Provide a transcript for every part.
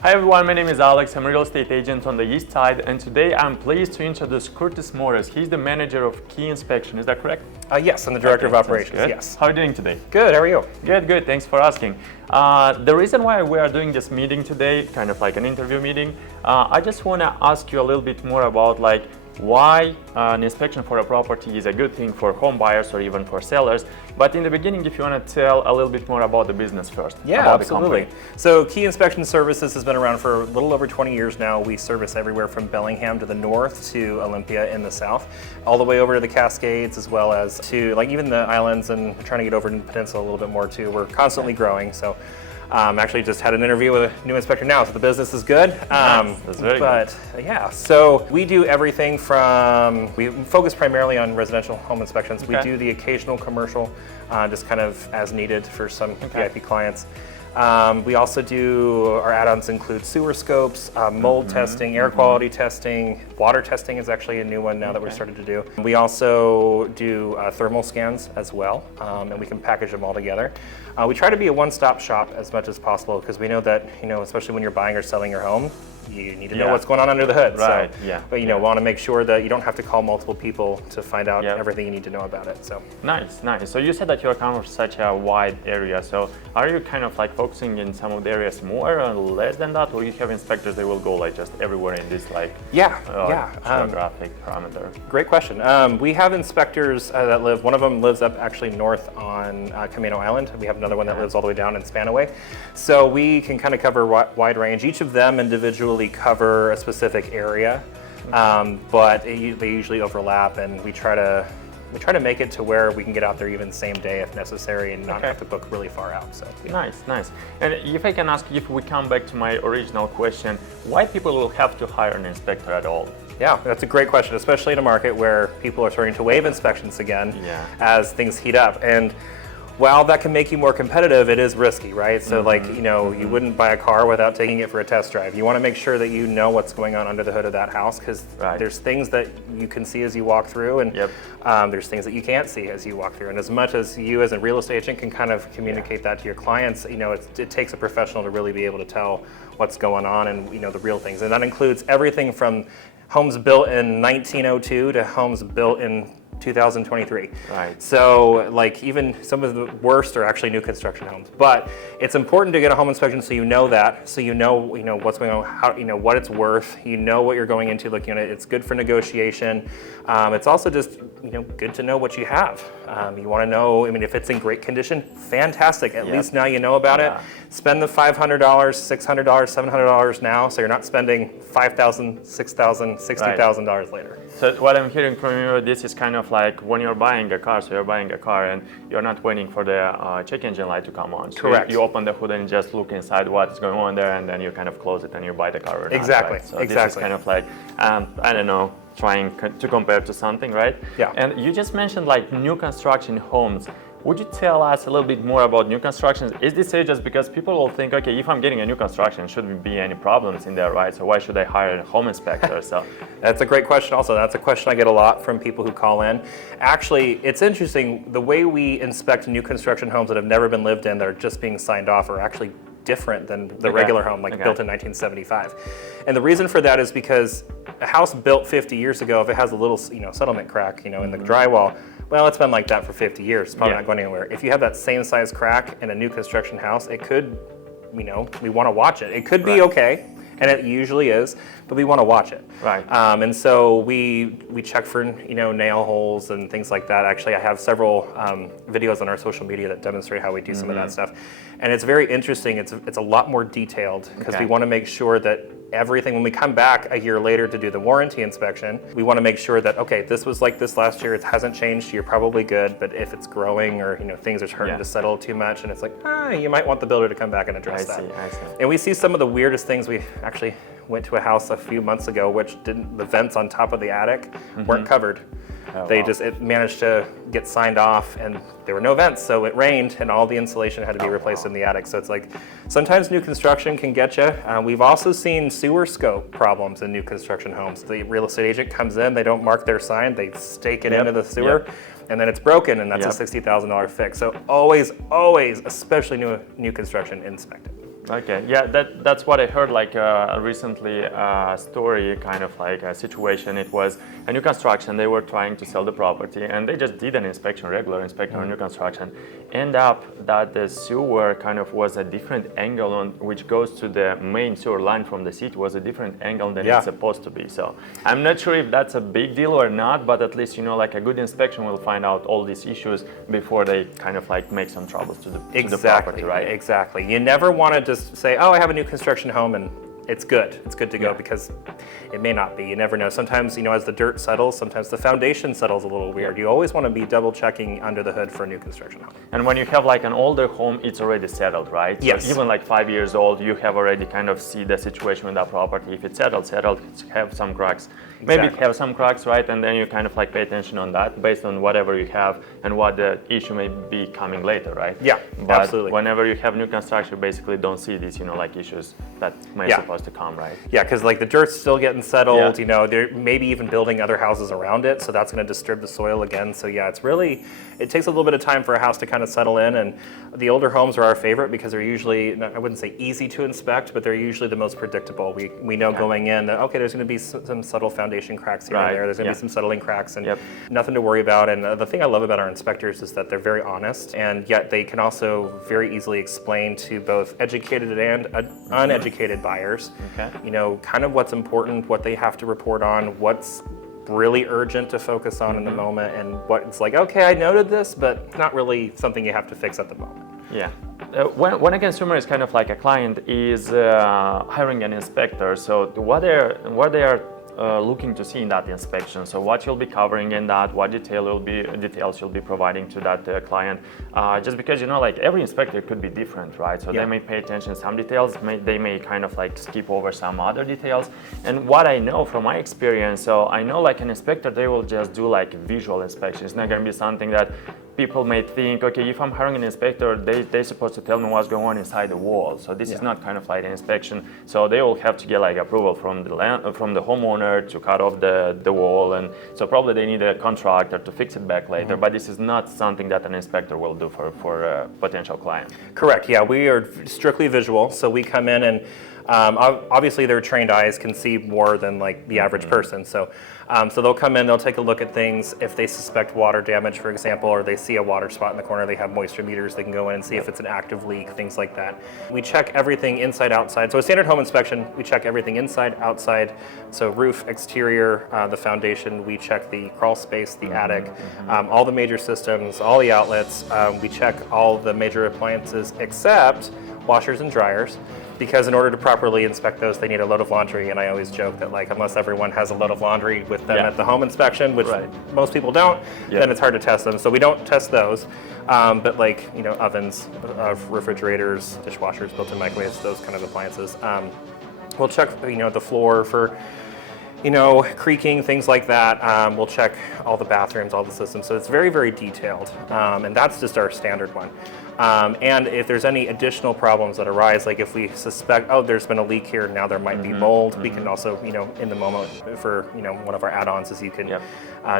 Hi everyone, my name is Alex. I'm a real estate agent on the east side, and today I'm pleased to introduce Curtis Morris. He's the manager of Key Inspection, is that correct? Yes, I'm the director of operations, yes. How are you doing today? Good, how are you? Good, thanks for asking. The reason why we are doing this meeting today, kind of like an interview meeting, I just want to ask you a little bit more about why an inspection for a property is a good thing for home buyers or even for sellers. But in the beginning, if you want to tell a little bit more about the business first. Yeah, absolutely. So Key Inspection Services has been around for a little over 20 years now. We service everywhere from Bellingham to the north to Olympia in the south, all the way over to the Cascades, as well as to even the islands, and we're trying to get over to the peninsula a little bit more too. We're constantly growing. So actually just had an interview with a new inspector now, so the business is good. That's very good. Yeah, so we do everything from, we focus primarily on residential home inspections. We do the occasional commercial, just kind of as needed for some VIP clients. We also do, our add-ons include sewer scopes, mold testing, air quality testing, water testing is actually a new one now that we've started to do. We also do thermal scans as well, and we can package them all together. We try to be a one-stop shop as much as possible because we know that, especially when you're buying or selling your home, you need to know what's going on under the hood. Right. So, but want to make sure that you don't have to call multiple people to find out everything you need to know about it. So nice. So you said that you're kind of such a wide area. So are you kind of focusing in some of the areas more or less than that, or you have inspectors that will go just everywhere in this geographic parameter? Great question. We have inspectors that live. One of them lives up actually north on Camano Island. We have another one that lives all the way down in Spanaway. So we can kind of cover a wide range. Each of them individually cover a specific area, but they usually overlap, and we try to make it to where we can get out there even same day if necessary and not have to book really far out. So Nice. And if I can ask, if we come back to my original question, why people will have to hire an inspector at all? Yeah, that's a great question, especially in a market where people are starting to waive inspections again as things heat up. And while that can make you more competitive, it is risky, right? So you wouldn't buy a car without taking it for a test drive. You want to make sure that you know what's going on under the hood of that house, because there's things that you can see as you walk through, and there's things that you can't see as you walk through. And as much as you as a real estate agent can kind of communicate that to your clients, it takes a professional to really be able to tell what's going on and the real things. And that includes everything from homes built in 1902 to homes built in 2023. Right. So even some of the worst are actually new construction homes. But it's important to get a home inspection so you know that, so you know what's going on, how what it's worth, what you're going into looking at it. It's good for negotiation. It's also just good to know what you have. You want to know, if it's in great condition, fantastic. At least now you know about it. Spend the $500, $600, $700 now, so you're not spending $5,000, $6,000, $60,000 later. So what I'm hearing from you, this is kind of like when you're buying a car. So you're buying a car and you're not waiting for the check engine light to come on. So correct. You open the hood and just look inside what's going on there, and then you kind of close it and you buy the car. Or exactly. Not, right? So exactly. This is kind of like, I don't know, trying to compare to something, right? Yeah. And you just mentioned new construction homes. Would you tell us a little bit more about new constructions? Is this just because people will think, okay, if I'm getting a new construction, shouldn't be any problems in there, right? So why should I hire a home inspector? So that's a great question also. That's a question I get a lot from people who call in. Actually, it's interesting, the way we inspect new construction homes that have never been lived in, that are just being signed off, are actually different than the regular home, built in 1975. And the reason for that is because a house built 50 years ago, if it has a little settlement crack in the drywall, well, it's been like that for 50 years. It's probably not going anywhere. If you have that same size crack in a new construction house, it could, we want to watch it. It could be okay, and it usually is, but we want to watch it. Right. And so we check for nail holes and things like that. Actually, I have several videos on our social media that demonstrate how we do some of that stuff, and it's very interesting. It's a lot more detailed because we want to make sure that everything, when we come back a year later to do the warranty inspection, we want to make sure that, okay, this was like this last year, it hasn't changed, you're probably good, but if it's growing or things are starting to settle too much, and it's like, you might want the builder to come back and address that. I see. And we see some of the weirdest things. We actually went to a house a few months ago which the vents on top of the attic weren't covered. It managed to get signed off, and there were no vents, so it rained and all the insulation had to be replaced in the attic. So it's like, sometimes new construction can get you. We've also seen sewer scope problems in new construction homes. The real estate agent comes in, they don't mark their sign, they stake it into the sewer, and then it's broken, and that's a $60,000 fix. So always, especially new construction, inspect it. Okay, yeah, that's what I heard like recently, story, kind of like a situation. It was a new construction. They were trying to sell the property, and they just did an inspection, regular inspection on new construction. End up that the sewer kind of was a different angle on which goes to the main sewer line from the city, was a different angle than it's supposed to be. So I'm not sure if that's a big deal or not, but at least like a good inspection will find out all these issues before they kind of like make some troubles to the property, right? Exactly. You never want to just say, oh, I have a new construction home and it's good to go, because it may not be. You never know. Sometimes, as the dirt settles, sometimes the foundation settles a little weird. You always want to be double checking under the hood for a new construction home. And when you have like an older home, it's already settled, right? Yes. So even like 5 years old, you have already kind of see the situation with that property. If it's settled, have some cracks. Maybe have some cracks, right? And then you kind of like pay attention on that based on whatever you have and what the issue may be coming later, right? Yeah, but absolutely. Whenever you have new construction, you basically don't see these, like issues that may supposed to come, right? Yeah, because like the dirt's still getting settled, they're maybe even building other houses around it, so that's going to disturb the soil again. So yeah, it takes a little bit of time for a house to kind of settle in, and the older homes are our favorite because they're usually, I wouldn't say easy to inspect, but they're usually the most predictable. We know going in that, okay, there's going to be some subtle foundation cracks here and there. There's going to be some settling cracks and nothing to worry about. And the thing I love about our inspectors is that they're very honest, and yet they can also very easily explain to both educated and uneducated buyers, kind of what's important, what they have to report on, what's really urgent to focus on in the moment, and what's like, okay, I noted this, but not really something you have to fix at the moment. Yeah. When a consumer is kind of like a client is hiring an inspector, so what they are looking to see in that inspection. So what you'll be covering in that, what details you'll be providing to that client. Just because like every inspector could be different, right? So they may pay attention to some details, they may kind of like skip over some other details. And what I know from my experience, so I know like an inspector, they will just do like visual inspection. It's not going to be something that people may think, okay, if I'm hiring an inspector, they're supposed to tell me what's going on inside the wall. So this is not kind of like an inspection. So they will have to get like approval from the homeowner to cut off the wall, and so probably they need a contractor to fix it back later. But this is not something that an inspector will do for a potential client. Correct. Yeah, we are strictly visual. So we come in and obviously their trained eyes can see more than like the average person. So they'll come in, they'll take a look at things. If they suspect water damage, for example, or they see a water spot in the corner, they have moisture meters, they can go in and see if it's an active leak, things like that. We check everything inside, outside. So a standard home inspection, we check everything inside, outside. So roof, exterior, the foundation, we check the crawl space, the attic, all the major systems, all the outlets. We check all the major appliances except washers and dryers, because in order to properly inspect those, they need a load of laundry. And I always joke that like unless everyone has a load of laundry with them at the home inspection, which most people don't, then it's hard to test them. So we don't test those. But like ovens, refrigerators, dishwashers, built-in microwaves, those kind of appliances. We'll check the floor for creaking, things like that. We'll check all the bathrooms, all the systems. So it's very, very detailed. And that's just our standard one. And if there's any additional problems that arise, like if we suspect, oh, there's been a leak here, now there might be mold, we can also, in the moment for, one of our add-ons is you can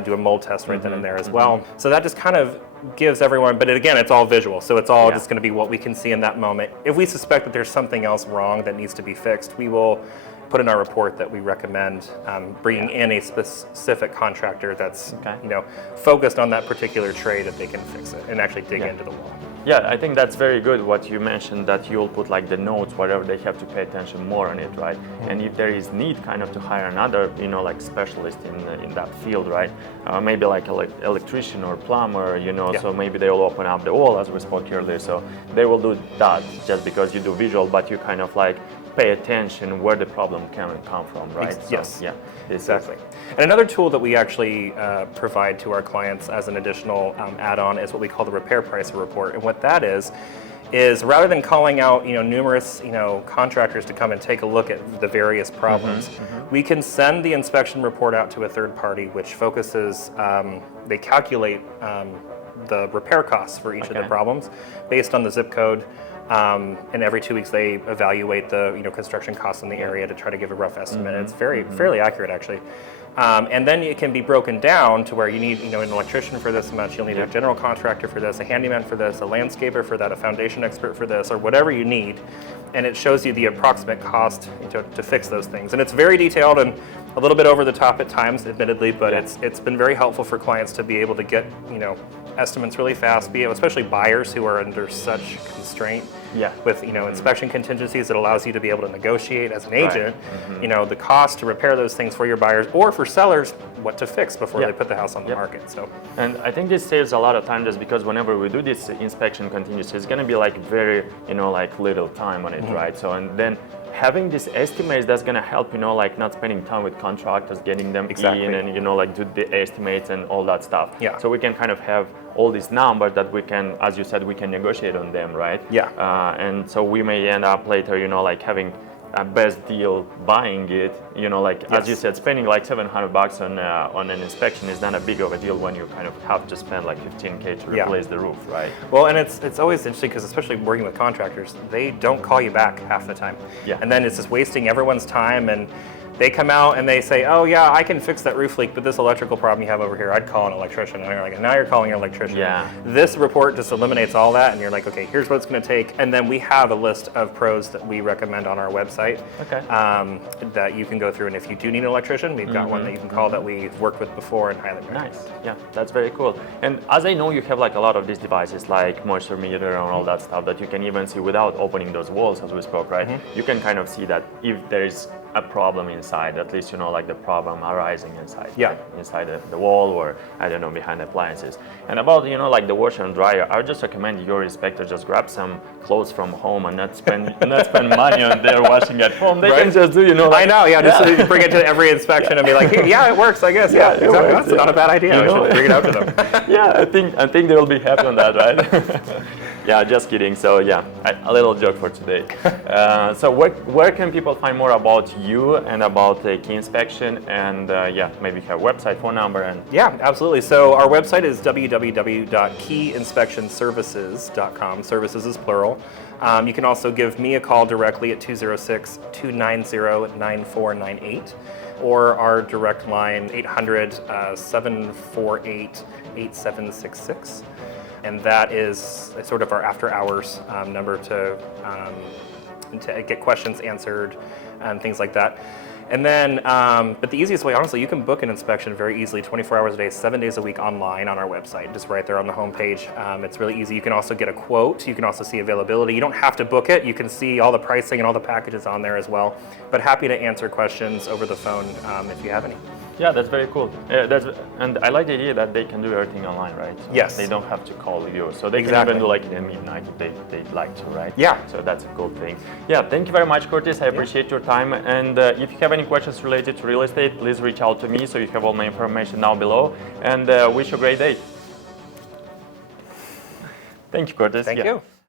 do a mold test right then and there as well. So that just kind of gives everyone, but again, it's all visual. So it's all just going to be what we can see in that moment. If we suspect that there's something else wrong that needs to be fixed, we will put in our report that we recommend bringing in a specific contractor that's focused on that particular trade, that they can fix it and actually dig into the wall. Yeah, I think that's very good what you mentioned, that you'll put like the notes, whatever, they have to pay attention more on it, right? And if there is need kind of to hire another, like specialist in that field, right? Maybe like electrician or plumber, so maybe they will open up the wall as we spoke earlier. So they will do that just because you do visual, but you kind of like pay attention where the problem can come from, right? Yes. So, yeah, exactly. And another tool that we actually provide to our clients as an additional add-on is what we call the repair price report. And what that is rather than calling out numerous contractors to come and take a look at the various problems, we can send the inspection report out to a third party, which focuses. They calculate the repair costs for each of the problems based on the zip code. And every 2 weeks they evaluate the construction costs in the area to try to give a rough estimate. It's fairly accurate actually. And then it can be broken down to where you need an electrician for this much, you'll need a general contractor for this, a handyman for this, a landscaper for that, a foundation expert for this, or whatever you need. And it shows you the approximate cost to fix those things. And it's very detailed and a little bit over the top at times, admittedly, but it's been very helpful for clients to be able to get estimates really fast, especially buyers who are under such constraint with inspection contingencies. It allows you to be able to negotiate as an agent, the cost to repair those things for your buyers, or for sellers, what to fix before they put the house on the market. So, and I think this saves a lot of time, just because whenever we do this inspection contingency, it's going to be like very like little time on it, right? So, and then having these estimates, that's going to help, like not spending time with contractors, getting them in and, like do the estimates and all that stuff. So we can kind of have all these numbers that we can, as you said, we can negotiate on them, right? And so we may end up later, like having a best deal buying it, as you said, spending like $700 on an inspection is not a big of a deal when you kind of have to spend like $15K to replace the roof, right? Well, and it's always interesting because especially working with contractors, they don't call you back half the time. And then it's just wasting everyone's time, and they come out and they say, oh yeah, I can fix that roof leak, but this electrical problem you have over here, I'd call an electrician. And you're like, now you're calling an electrician. This report just eliminates all that, and you're like, okay, here's what it's going to take. And then we have a list of pros that we recommend on our website that you can go through. And if you do need an electrician, we've got one that you can call that we've worked with before and highly recommend. Nice. Yeah, that's very cool. And as I know, you have like a lot of these devices like moisture meter and all that stuff that you can even see without opening those walls, as we spoke, right? You can kind of see that if there is a problem inside, at least like the problem arising inside, inside the wall, or I don't know, behind appliances. And about like the washer and dryer, I would just recommend your inspector just grab some clothes from home and not spend money on their washing at home. They can just do I know, just bring it to every inspection and be like, hey, it works, I guess. Exactly. That's not a bad idea. I should bring it out to them. I think they'll be happy on that, right? Yeah, just kidding. So a little joke for today. So where can people find more about you and about the key inspection, and maybe have website, phone number, and absolutely. So our website is www.keyinspectionservices.com. Services is plural. You can also give me a call directly at 206-290-9498, or our direct line 800-748-8766. And that is sort of our after hours number to get questions answered and things like that. And then, but the easiest way, honestly, you can book an inspection very easily, 24 hours a day, 7 days a week online on our website, just right there on the homepage. It's really easy. You can also get a quote. You can also see availability. You don't have to book it. You can see all the pricing and all the packages on there as well. But happy to answer questions over the phone if you have any. Yeah, that's very cool. And I like the idea that they can do everything online, right? So yes. They don't have to call you. So they can even do like in midnight if they'd like to, right? Yeah. So that's a cool thing. Yeah, thank you very much, Curtis. I appreciate your time. And if you have any questions related to real estate, please reach out to me. So you have all my information down below. And wish you a great day. Thank you, Curtis. Thank you.